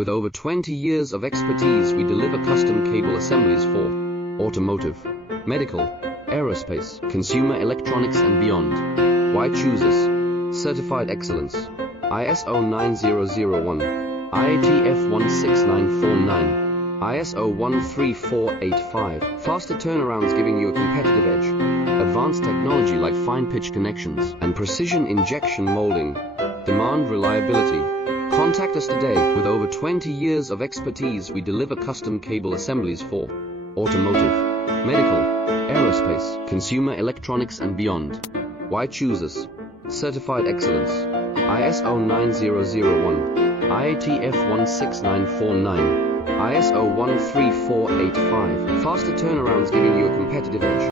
With over 20 years of expertise, we deliver custom cable assemblies for automotive, medical, aerospace, consumer electronics and beyond. Why choose us? Certified excellence. ISO 9001, IATF 16949, ISO 13485. Faster turnarounds giving you a competitive edge. Advanced technology like fine pitch connections and precision injection molding. Demand reliability. Contact us today. With over 20 years of expertise, we deliver custom cable assemblies for automotive, medical, aerospace, consumer electronics and beyond. Why choose us? Certified excellence. ISO 9001, IATF 16949, ISO 13485. Faster turnarounds giving you a competitive edge.